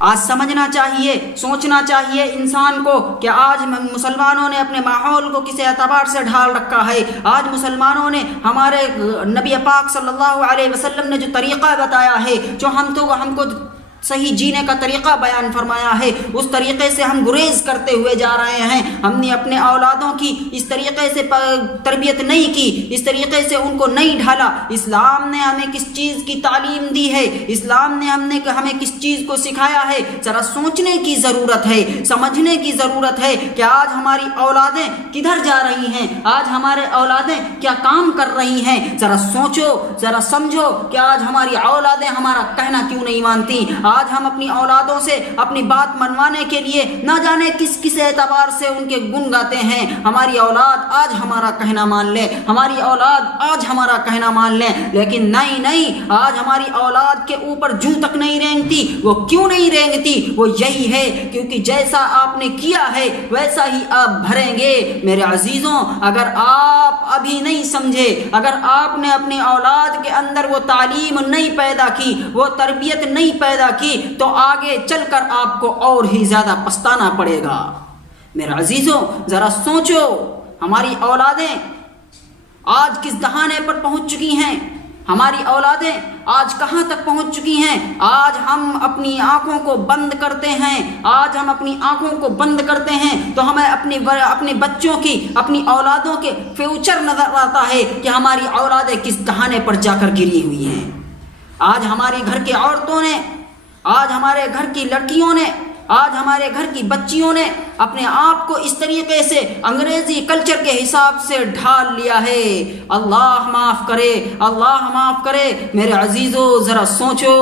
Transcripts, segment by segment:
آج سمجھنا چاہیے، سوچنا چاہیے انسان کو کہ آج مسلمانوں نے اپنے ماحول کو کس اعتبار سے ڈھال رکھا ہے۔ آج مسلمانوں نے ہمارے نبی پاک صلی اللہ علیہ وسلم نے جو طریقہ بتایا ہے، جو ہم کو صحیح جینے کا طریقہ بیان فرمایا ہے، اس طریقے سے ہم گریز کرتے ہوئے جا رہے ہیں۔ ہم نے اپنے اولادوں کی اس طریقے سے تربیت نہیں کی، اس طریقے سے ان کو نہیں ڈھالا۔ اسلام نے ہمیں کس چیز کی تعلیم دی ہے، اسلام نے ہمیں کس چیز کو سکھایا ہے، ذرا سوچنے کی ضرورت ہے، سمجھنے کی ضرورت ہے کہ آج ہماری اولادیں کدھر جا رہی ہیں، آج ہمارے اولادیں کیا کام کر رہی ہیں۔ ذرا سوچو، ذرا سمجھو کہ آج ہماری اولادیں ہمارا کہنا کیوں نہیں مانتی۔ آج ہم اپنی اولادوں سے اپنی بات منوانے کے لیے نہ جانے کس اعتبار سے ان کے گن گاتے ہیں۔ ہماری اولاد آج ہمارا کہنا مان لے، ہماری اولاد آج ہمارا کہنا مان لے، لیکن نہیں، آج ہماری اولاد کے اوپر جوں تک نہیں رینگتی۔ وہ کیوں نہیں رینگتی؟ وہ یہی ہے کیونکہ جیسا آپ نے کیا ہے ویسا ہی آپ بھریں گے۔ میرے عزیزوں، اگر آپ ابھی نہیں سمجھے، اگر آپ نے اپنی اولاد کے اندر وہ تعلیم نہیں پیدا کی، وہ تربیت نہیں پیدا کی، تو آگے چل کر آپ کو اور ہی زیادہ پچھتانا پڑے گا۔ میرے عزیزوں، ذرا سوچو، ہماری اولادیں آج کس دہانے پر پہنچ چکی ہیں، ہماری اولادیں آج کہاں تک پہنچ چکی ہیں۔ آج ہم اپنی آنکھوں کو بند کرتے ہیں، آج ہم اپنی آنکھوں کو بند کرتے ہیں تو ہمیں اپنے بچوں کی، اپنی اولادوں کے فیوچر نظر آتا ہے کہ ہماری اولادیں کس دہانے پر جا کر گری ہوئی ہیں۔ آج ہمارے گھر کی عورتوں نے، آج ہمارے گھر کی لڑکیوں نے، آج ہمارے گھر کی بچیوں نے اپنے آپ کو اس طریقے سے انگریزی کلچر کے حساب سے ڈھال لیا ہے۔ اللہ معاف کرے، اللہ معاف کرے۔ میرے عزیزو، ذرا سوچو،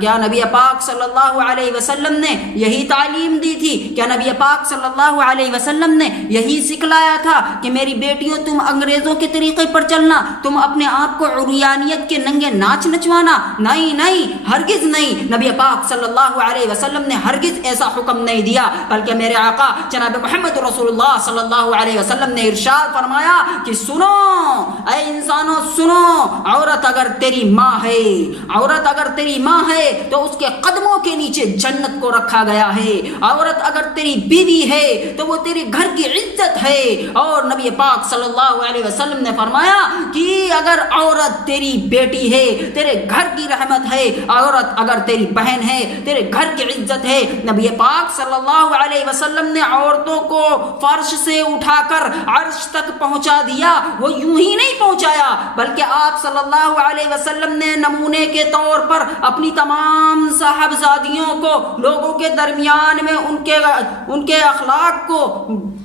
کیا نبی پاک صلی اللہ علیہ وسلم نے یہی تعلیم دی تھی؟ کیا نبی پاک صلی اللہ علیہ وسلم نے یہی سکھلایا تھا کہ میری بیٹیوں تم انگریزوں کے طریقے پر چلنا، تم اپنے آپ کو عریانیت کے ننگے ناچ نچوانا؟ نہیں، ہرگز نہیں۔ نبی پاک صلی اللہ علیہ وسلم نے ہرگز ایسا حکم نہیں دیا، بلکہ میرے آقا جناب محمد رسول اللہ صلی اللہ علیہ وسلم نے ارشاد فرمایا کہ سنو اے انسانوں، سنو، عورت اگر تیری ماں ہے، عورت اگر تیری ماں ہے تو اس کے قدموں کے نیچے جنت کو رکھا گیا ہے۔ عورت اگر تیری بیوی ہے تو وہ تیرے گھر کی عزت ہے۔ اور نبی پاک صلی اللہ علیہ وسلم نے فرمایا کہ اگر عورت تیری بیٹی ہے، تیرے گھر کی رحمت ہے، عورت اگر تیری بہن ہے، تیرے گھر کی عزت ہے۔ نبی پاک صلی اللہ علیہ وسلم نے عورتوں کو فرش سے اٹھا کر عرش تک پہنچا دیا۔ وہ یوں ہی نہیں پہنچایا، بلکہ آپ صلی اللہ علیہ وسلم نے نمونے کے طور پر اپنی تمام صاحبزادیوں کو لوگوں کے درمیان میں ان کے اخلاق کو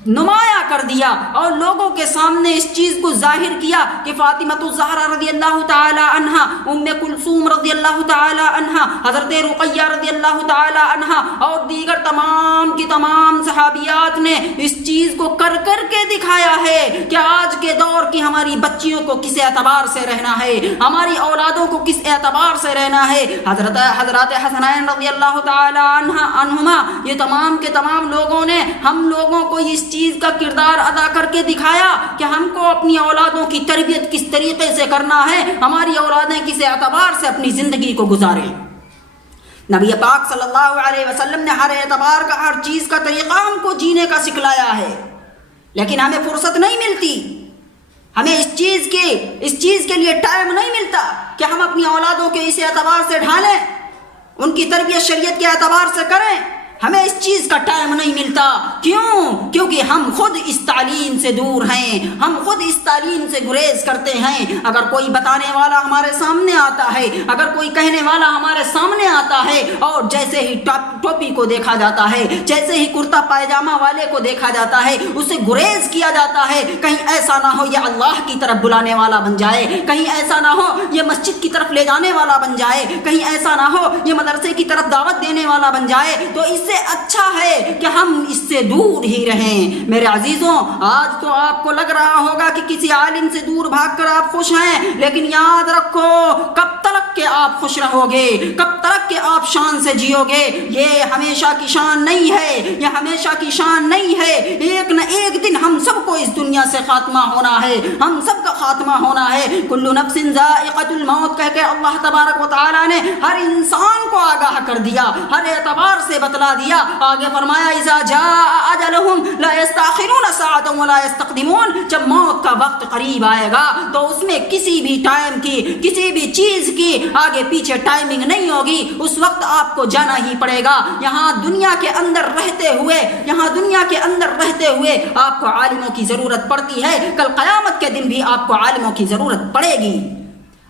نمایاں کر دیا اور لوگوں کے سامنے اس چیز کو ظاہر کیا کہ فاطمہ الزہرا رضی اللہ تعالی عنہا، ام کلثوم رضی اللہ تعالی عنہا، حضرت رقیہ رضی اللہ تعالی عنہا اور دیگر تمام کی تمام صحابیات نے اس چیز کو کر کے دکھایا ہے کہ آج کے دور کی ہماری بچیوں کو کس اعتبار سے رہنا ہے، ہماری اولادوں کو کس اعتبار سے رہنا ہے۔ حضرات حسنین رضی اللہ تعالی عنہما، یہ تمام کے تمام لوگوں نے ہم لوگوں کو اس چیز کا کردار ادا کر کے دکھایا کہ ہم کو اپنی اولادوں کی تربیت کس طریقے سے کرنا ہے، ہماری اولادیں کس اعتبار سے اپنی زندگی کو گزاریں۔ نبی پاک صلی اللہ علیہ وسلم نے ہر اعتبار کا، ہر چیز کا طریقہ ہم کو جینے کا سکھلایا ہے، لیکن ہمیں فرصت نہیں ملتی، ہمیں اس چیز کے لیے ٹائم نہیں ملتا کہ ہم اپنی اولادوں کے اس اعتبار سے ڈھالیں، ان کی تربیت شریعت کے اعتبار سے کریں۔ ہمیں اس چیز کا ٹائم نہیں ملتا۔ کیوں؟ کیونکہ ہم خود اس تعلیم سے دور ہیں، ہم خود اس تعلیم سے گریز کرتے ہیں۔ اگر کوئی بتانے والا ہمارے سامنے آتا ہے، اگر کوئی کہنے والا ہمارے سامنے آتا ہے اور جیسے ہی ٹوپی کو دیکھا جاتا ہے، جیسے ہی کرتا پائجامہ والے کو دیکھا جاتا ہے، اسے گریز کیا جاتا ہے۔ کہیں ایسا نہ ہو یہ اللہ کی طرف بلانے والا بن جائے، کہیں ایسا نہ ہو یہ مسجد کی طرف لے جانے والا بن جائے، کہیں ایسا نہ ہو یہ مدرسے کی طرف دعوت دینے والا بن جائے، تو اس سے اچھا ہے کہ ہم اس سے دور ہی رہیں۔ میرے عزیزوں، آج تو آپ کو لگ رہا ہوگا کہ کسی عالم سے دور بھاگ کر آپ خوش ہیں، لیکن یاد رکھو کب تک کہ آپ خوش رہو گے؟ کب تک کہ آپ شان سے جیو گے؟ یہ ہمیشہ کی شان نہیں ہے، یہ ہمیشہ کی شان نہیں ہے۔ ایک نہ ایک دن ہم سب کو اس دنیا سے خاتمہ ہونا ہے، ہم سب کا خاتمہ ہونا ہے۔ کل نفس ذائقۃ الموت کہہ کے اللہ تبارک و تعالی نے ہر انسان کو آگاہ کر دیا، ہر اعتبار سے بتلا دیا۔ آگے فرمایا اذا جاء اجلهم لا يستأخرون ساعة ولا يستقدمون، جب موت کا وقت قریب آئے گا تو اس میں کسی بھی ٹائم کی، کسی بھی چیز کی آگے پیچھے ٹائمنگ نہیں ہوگی، اس وقت آپ کو جانا ہی پڑے گا۔ یہاں دنیا کے اندر رہتے ہوئے آپ کو عالموں کی ضرورت پڑتی ہے، کل قیامت کے دن بھی آپ کو عالموں کی ضرورت پڑے گی۔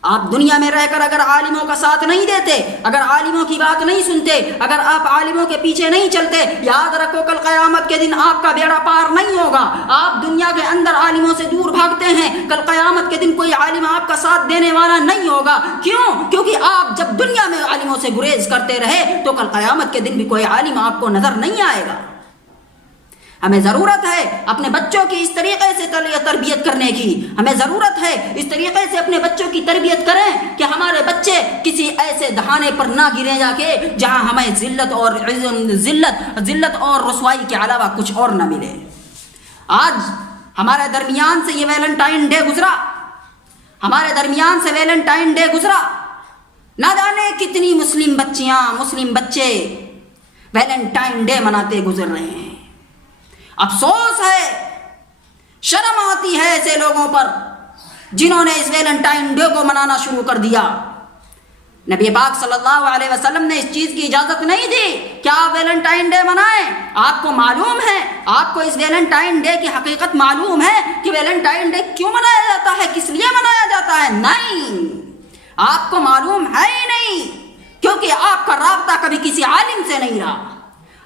آپ دنیا میں رہ کر اگر عالموں کا ساتھ نہیں دیتے، اگر عالموں کی بات نہیں سنتے، اگر آپ عالموں کے پیچھے نہیں چلتے، یاد رکھو کل قیامت کے دن آپ کا بیڑا پار نہیں ہوگا۔ آپ دنیا کے اندر عالموں سے دور بھاگتے ہیں، کل قیامت کے دن کوئی عالم آپ کا ساتھ دینے والا نہیں ہوگا۔ کیوں؟ کیونکہ آپ جب دنیا میں عالموں سے گریز کرتے رہے تو کل قیامت کے دن بھی کوئی عالم آپ کو نظر نہیں آئے گا۔ ہمیں ضرورت ہے اپنے بچوں کی اس طریقے سے تربیت کرنے کی، ہمیں ضرورت ہے اس طریقے سے اپنے بچوں کی تربیت کریں کہ ہمارے بچے کسی ایسے دہانے پر نہ گریں جا کے جہاں ہمیں ذلت اور رسوائی کے علاوہ کچھ اور نہ ملے۔ آج ہمارے درمیان سے یہ ویلنٹائن ڈے گزرا، ہمارے درمیان سے ویلنٹائن ڈے گزرا، نہ جانے کتنی مسلم بچیاں، مسلم بچے ویلنٹائن ڈے مناتے گزر رہے ہیں۔ افسوس ہے، شرم آتی ہے ایسے لوگوں پر جنہوں نے اس ویلنٹائن ڈے کو منانا شروع کر دیا۔ نبی پاک صلی اللہ علیہ وسلم نے اس چیز کی اجازت نہیں دی کہ آپ ویلنٹائن ڈے منائیں۔ آپ کو معلوم ہے، آپ کو اس ویلنٹائن ڈے کی حقیقت معلوم ہے کہ ویلنٹائن ڈے کیوں منایا جاتا ہے، کس لیے منایا جاتا ہے؟ نہیں، آپ کو معلوم ہے ہی نہیں، کیونکہ آپ کا رابطہ کبھی کسی عالم سے نہیں رہا،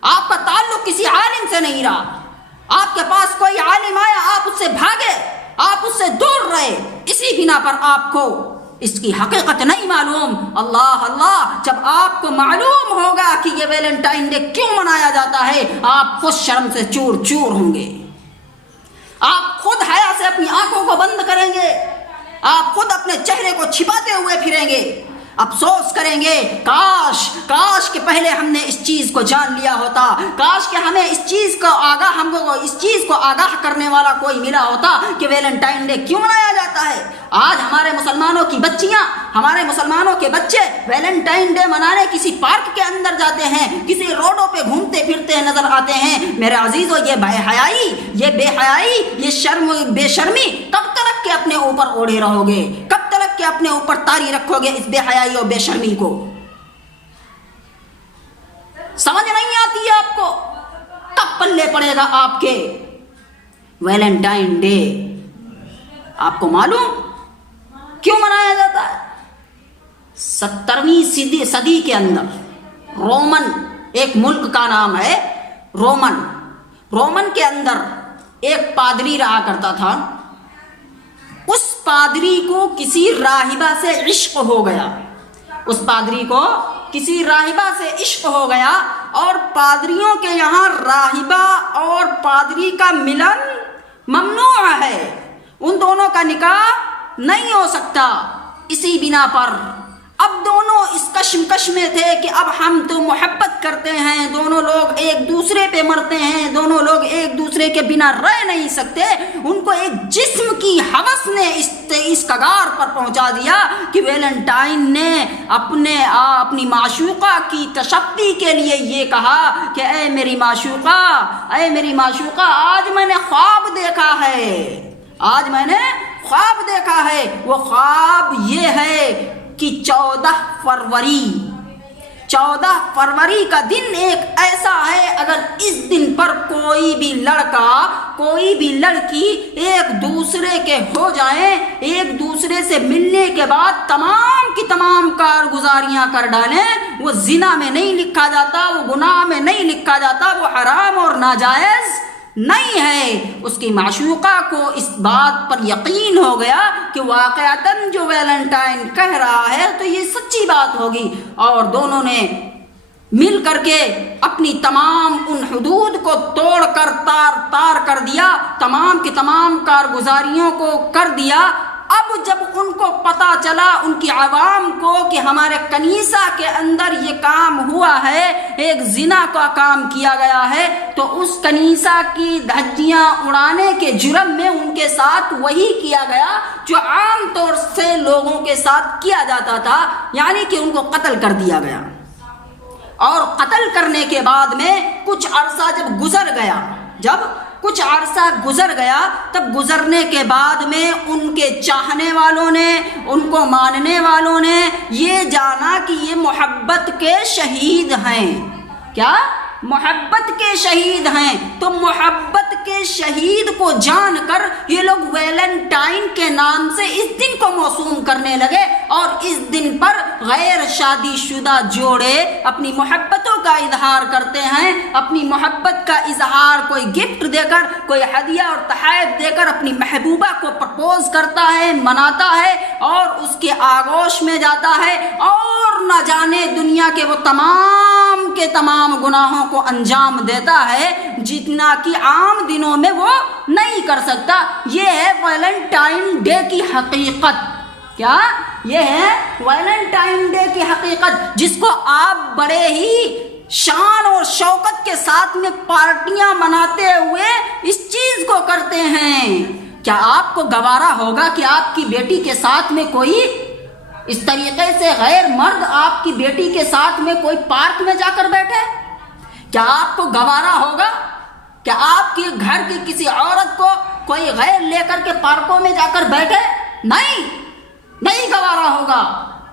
آپ کا تعلق کسی عالم سے نہیں رہا۔ آپ کے پاس کوئی عالم آیا، آپ اس سے بھاگے، آپ اس سے دور رہے، اسی بنا پر آپ کو اس کی حقیقت نہیں معلوم۔ اللہ اللہ، جب آپ کو معلوم ہوگا کہ یہ ویلنٹائن ڈے کیوں منایا جاتا ہے، آپ خود شرم سے چور چور ہوں گے، آپ خود حیا سے اپنی آنکھوں کو بند کریں گے، آپ خود اپنے چہرے کو چھپاتے ہوئے پھریں گے، افسوس کریں گے کاش کہ پہلے ہم نے اس چیز کو جان لیا ہوتا، کاش کہ ہمیں اس چیز کو آگاہ کرنے والا کوئی ملا ہوتا کہ ویلنٹائن ڈے کیوں منایا جاتا ہے۔ آج ہمارے مسلمانوں کی بچیاں، ہمارے مسلمانوں کے بچے ویلنٹائن ڈے منانے کسی پارک کے اندر جاتے ہیں، کسی روڈوں پہ گھومتے پھرتے نظر آتے ہیں۔ میرے عزیزو، یہ بے حیائی، یہ بے شرمی کب تک کے اپنے اوپر اوڑھے رہو گے؟ کب تک کے اپنے اوپر طاری رکھو گے اس بے حیائی اور بے شرمی کو؟ سمجھ نہیں آتی ہے آپ کو؟ کب پلے پڑے گا آپ کے ویلنٹائن ڈے؟ آپ کو معلوم کیوں منایا جاتا ہے؟ 17ویں صدی کے اندر رومن، ایک ملک کا نام ہے رومن کے اندر ایک پادری رہا کرتا تھا۔ اس پادری کو کسی راہبہ سے عشق ہو گیا، اس پادری کو کسی راہبہ سے عشق ہو گیا، اور پادریوں کے یہاں راہبہ اور پادری کا ملن ممنوع ہے، ان دونوں کا نکاح نہیں ہو سکتا۔ اسی بنا پر اب دونوں اس کشمکش میں تھے کہ اب ہم تو محبت کرتے ہیں، دونوں لوگ ایک دوسرے پہ مرتے ہیں، دونوں لوگ ایک دوسرے کے بنا رہ نہیں سکتے۔ ان کو ایک جسم کی ہوس نے اس کگار پر پہنچا دیا کہ ویلنٹائن نے اپنی معشوقہ کی تشفی کے لیے یہ کہا کہ اے میری معشوقہ، آج میں نے خواب دیکھا ہے، وہ خواب یہ ہے کہ 14 فروری کا دن ایک ایسا ہے، اگر اس دن پر کوئی بھی لڑکا، کوئی بھی لڑکی ایک دوسرے کے ہو جائیں، ایک دوسرے سے ملنے کے بعد تمام کی تمام کارگزاریاں کر ڈالیں، وہ زنا میں نہیں لکھا جاتا، وہ گناہ میں نہیں لکھا جاتا، وہ حرام اور ناجائز نہیں ہے۔ اس کی معشوقہ کو اس بات پر یقین ہو گیا کہ واقعتاً جو ویلنٹائن کہہ رہا ہے تو یہ سچی بات ہوگی، اور دونوں نے مل کر کے اپنی تمام ان حدود کو توڑ کر تار کر دیا، تمام کی تمام کارگزاریوں کو کر دیا، اب جب ان کو پتہ چلا، ان کی عوام کو، کہ ہمارے کنیسہ کے اندر یہ کام ہوا ہے، ایک زنا کا کام کیا گیا ہے، تو اس کنیسہ کی دھجیاں اڑانے کے جرم میں ان کے ساتھ وہی کیا گیا جو عام طور سے لوگوں کے ساتھ کیا جاتا تھا، یعنی کہ ان کو قتل کر دیا گیا۔ اور قتل کرنے کے بعد میں کچھ عرصہ جب گزر گیا، تب گزرنے کے بعد میں ان کے چاہنے والوں نے، ان کو ماننے والوں نے یہ جانا کہ یہ محبت کے شہید ہیں۔ کیا؟ محبت کے شہید ہیں۔ تو محبت کے شہید کو جان کر یہ لوگ ویلنٹائن کے نام سے اس دن کو موسوم کرنے لگے، اور اس دن پر غیر شادی شدہ جوڑے اپنی محبتوں کا اظہار کرتے ہیں، اپنی محبت کا اظہار کوئی گفٹ دے کر، کوئی ہدیہ اور تحائف دے کر اپنی محبوبہ کو پرپوز کرتا ہے، مناتا ہے، اور اس کے آغوش میں جاتا ہے، اور نہ جانے دنیا کے وہ تمام کے تمام گناہوں کو انجام دیتا ہے جتنا کہ عام دنوں میں وہ نہیں کر سکتا۔ یہ ہے ویلنٹائن ڈے کی حقیقت۔ کیا؟ یہ ہے ویلنٹائن ڈے کی حقیقت، جس کو آپ بڑے ہی شان اور شوکت کے ساتھ میں پارٹیاں مناتے ہوئے اس چیز کو کرتے ہیں۔ کیا آپ کو گوارا ہوگا کہ آپ کی بیٹی کے ساتھ میں کوئی اس طریقے سے غیر مرد آپ کی بیٹی کے ساتھ میں کوئی پارک میں جا کر بیٹھے؟ کیا آپ کو گوارا ہوگا کہ آپ کے گھر کی کسی عورت کو کوئی غیر لے کر کے پارکوں میں جا کر بیٹھے؟ نہیں گوارا ہوگا۔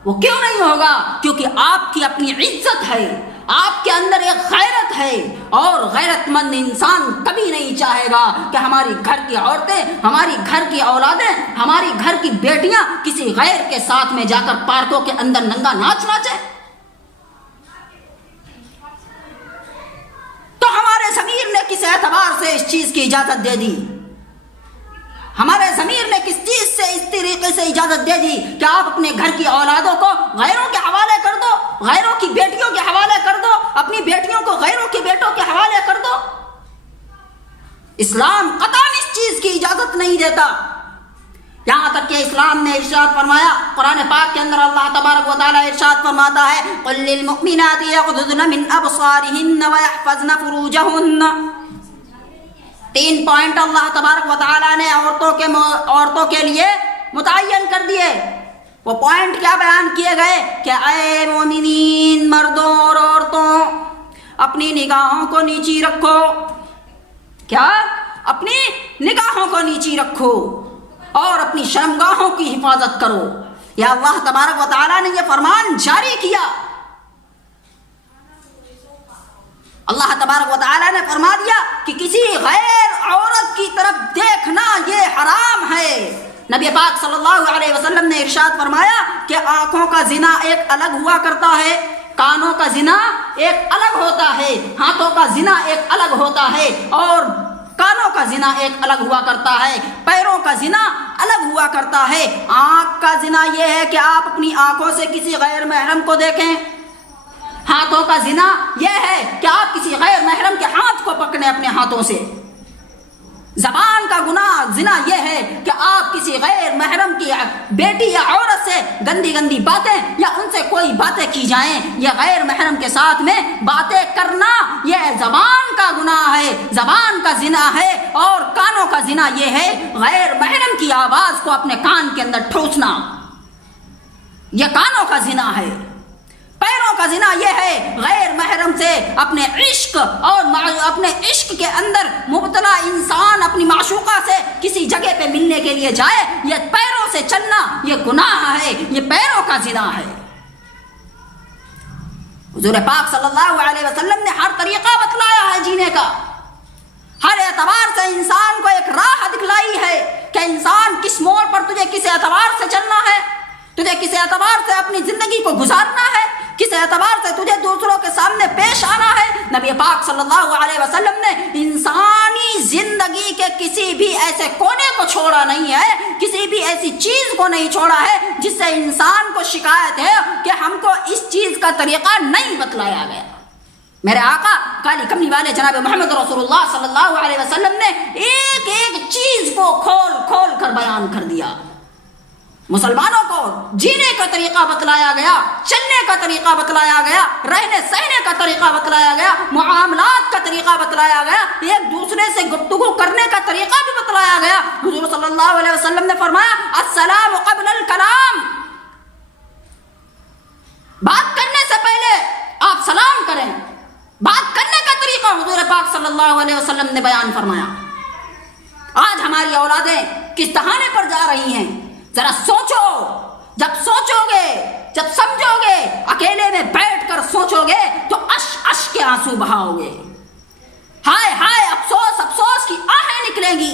وہ کیوں نہیں ہوگا؟ کیونکہ آپ کی اپنی عزت ہے، آپ کے اندر ایک غیرت ہے، اور غیرت مند انسان کبھی نہیں چاہے گا کہ ہماری گھر کی عورتیں، ہماری گھر کی اولادیں، ہماری گھر کی بیٹیاں کسی غیر کے ساتھ میں جا کر پارکوں کے اندر ننگا ناچ ناچے۔ تو ہمارے ضمیر نے کس اعتبار سے اس چیز کی اجازت دے دی؟ ہمارے ضمیر نے کس چیز سے اس طریقے سے اجازت دے دی کہ آپ اپنے گھر کی اولادوں کو غیروں کے حوالے کر دو، غیروں کی بیٹیوں کے حوالے کر دو، اپنی بیٹیوں کو غیروں کے بیٹوں کے حوالے کر دو؟ اسلام قطعاً اس چیز کی اجازت نہیں دیتا۔ یہاں تک کہ اسلام نے ارشاد فرمایا، قرآن پاک کے اندر اللہ تبارک و تعالیٰ ارشاد فرماتا ہے، قُلْ لِلْمُؤْمِنَاتِ يَغْضُضْنَ مِنْ أَبْصَارِهِنَّ وَيَحْفَظْنَ فُرُوجَهُنَّ۔ 3 پوائنٹ اللہ تبارک و تعالیٰ نے عورتوں کے لیے متعین کر دیے۔ وہ پوائنٹ کیا بیان کیے گئے کہ اے مومنین، مردوں اور عورتوں، اپنی نگاہوں کو نیچی رکھو۔ کیا؟ اپنی نگاہوں کو نیچی رکھو اور اپنی شرمگاہوں کی حفاظت کرو۔ یا اللہ تبارک و تعالیٰ نے یہ فرمان جاری کیا۔ اللہ تبارک و تعالیٰ نے فرما دیا کہ کسی غیر عورت کی طرف دیکھنا یہ حرام ہے۔ نبی پاک صلی اللہ علیہ وسلم نے ارشاد فرمایا کہ آنکھوں کا زنا ایک الگ ہوا کرتا ہے، کانوں کا زنا ایک الگ ہوتا ہے، ہاتھوں کا زنا ایک الگ ہوتا ہے، اور کانوں کا زنا ایک الگ ہوا کرتا ہے، پیروں کا زنا الگ ہوا کرتا ہے۔ آنکھ کا زنا یہ ہے کہ آپ اپنی آنکھوں سے کسی غیر محرم کو دیکھیں۔ ہاتھوں کا زنا یہ ہے کہ آپ کسی غیر محرم کے ہاتھ کو پکڑیں اپنے ہاتھوں سے۔ زبان کا گناہ زنا یہ ہے کہ آپ کسی غیر محرم کی بیٹی یا عورت سے گندی گندی باتیں یا ان سے کوئی باتیں کی جائیں، یہ غیر محرم کے ساتھ میں باتیں کرنا یہ زبان کا گناہ ہے، زبان کا زنا ہے۔ اور کانوں کا زنا یہ ہے غیر محرم کی آواز کو اپنے کان کے اندر ٹھوسنا، یہ کانوں کا زنا ہے۔ پیروں کا زنا یہ ہے غیر محرم سے اپنے عشق اور اپنے عشق کے اندر مبتلا انسان اپنی معشوقہ سے کسی جگہ پہ ملنے کے لیے جائے، یہ پیروں سے چلنا یہ گناہ ہے، یہ پیروں کا زنا ہے۔ حضور پاک صلی اللہ علیہ وسلم نے ہر طریقہ بتلایا ہے جینے کا، ہر اعتبار سے انسان کو ایک راہ دکھلائی ہے کہ انسان کس موڑ پر تجھے کس اعتبار سے چلنا ہے، تجھے کس اعتبار سے اپنی زندگی کو گزارنا ہے، کس اعتبار سے تجھے دوسروں کے سامنے پیش آنا ہے۔ نبی پاک صلی اللہ علیہ وسلم نے انسانی زندگی کے کسی بھی ایسے کونے کو چھوڑا نہیں ہے، کسی بھی ایسی چیز کو نہیں چھوڑا ہے جس سے انسان کو شکایت ہے کہ ہم کو اس چیز کا طریقہ نہیں بتلایا گیا۔ میرے آقا کالی کملی والے جناب محمد رسول اللہ صلی اللہ علیہ وسلم نے ایک ایک چیز کو کھول کھول کر بیان کر دیا۔ مسلمانوں کو جینے کا طریقہ بتلایا گیا، چلنے کا طریقہ بتلایا گیا، رہنے سہنے کا طریقہ بتلایا گیا، معاملات کا طریقہ بتلایا گیا، ایک دوسرے سے گفتگو کرنے کا طریقہ بھی بتلایا گیا۔ حضور صلی اللہ علیہ وسلم نے فرمایا السلام قبل الکلام، بات کرنے سے پہلے آپ سلام کریں۔ بات کرنے کا طریقہ حضور پاک صلی اللہ علیہ وسلم نے بیان فرمایا۔ آج ہماری اولادیں کس بہانے پر جا رہی ہیں؟ ذرا سوچو، جب سوچو گے، جب سمجھو گے، اکیلے میں بیٹھ کر سوچو گے تو اش کے آنسو بہاؤ گے، ہائے ہائے افسوس افسوس کی آہیں نکلیں گی،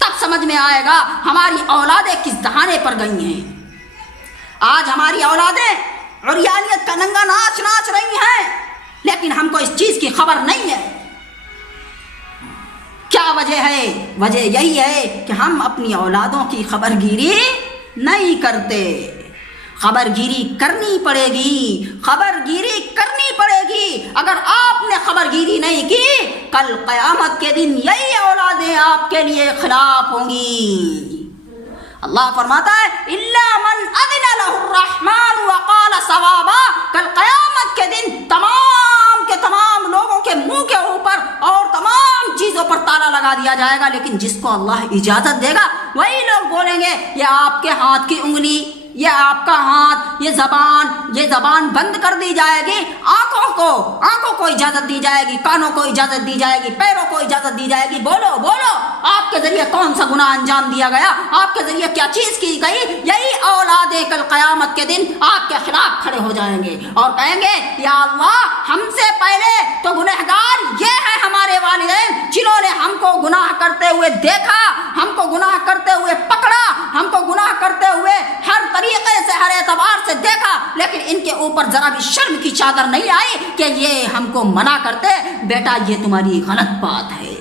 تب سمجھ میں آئے گا ہماری اولادیں کس دہانے پر گئی ہیں۔ آج ہماری اولادیں عریانیت کا ننگا ناچ ناچ رہی ہیں، لیکن ہم کو اس چیز کی خبر نہیں ہے۔ کیا وجہ ہے؟ وجہ یہی ہے کہ ہم اپنی اولادوں کی خبر گیری نہیں کرتے۔ خبر گیری کرنی پڑے گی، خبر گیری کرنی پڑے گی۔ اگر آپ نے خبر گیری نہیں کی، کل قیامت کے دن یہی اولادیں آپ کے لیے خلاف ہوں گی۔ اللہ فرماتا ہے الا من اذن له الرحمن وقال صوابا، کل قیامت کے دن تمام کے تمام لوگوں کے منہ کے اوپر اور تمام چیزوں پر تالا لگا دیا جائے گا، لیکن جس کو اللہ اجازت دے گا وہی لوگ بولیں گے یہ آپ کے ہاتھ کی انگلی، یہ آپ کا ہاتھ، یہ زبان بند کر دی جائے گی۔ آنکھوں کو اجازت دی جائے گی، کانوں کو اجازت دی جائے گی، پیروں کو اجازت دی جائے گی۔ بولو بولو، آپ کے ذریعے کون سا گناہ انجام دیا گیا، آپ کے ذریعے کیا چیز کی گئی؟ یہی اولادیں کل قیامت کے دن آپ کے خلاف کھڑے ہو جائیں گے اور کہیں گے یا اللہ، ہم سے پہلے تو گنہگار یہ ہے ہمارے والدین، جنہوں نے ہم کو گناہ کرتے ہوئے دیکھا، ہم کو گناہ کرتے ہوئے پکڑا، ہم کو گناہ کرتے ہوئے ہر طریقے سے، ہر اعتبار سے دیکھا، لیکن ان کے اوپر ذرا بھی شرم کی چادر نہیں آئی کہ یہ ہم کو منع کرتے۔ بیٹا یہ تمہاری غلط بات ہے،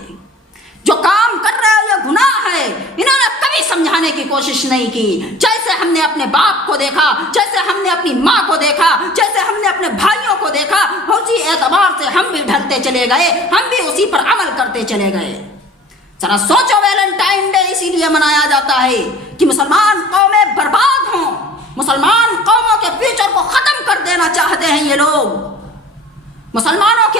جو کام کر رہے ہو یہ گناہ ہے۔ انہوں نے کبھی سمجھانے کی کوشش نہیں کی، جیسے ہم نے اپنے باپ کو دیکھا، جیسے ہم نے اپنی ماں کو دیکھا، جیسے ہم نے اپنے بھائیوں کو دیکھا، اسی اعتبار سے ہم بھی ڈھلتے چلے گئے، ہم بھی اسی پر عمل کرتے چلے گئے۔ ذرا سوچو، ویلنٹائن ڈے اسی لیے منایا جاتا ہے کہ مسلمان قومیں برباد ہوں، مسلمان قوموں کے فیوچر کو ختم کر دینا چاہتے ہیں یہ لوگ، مسلمانوں کے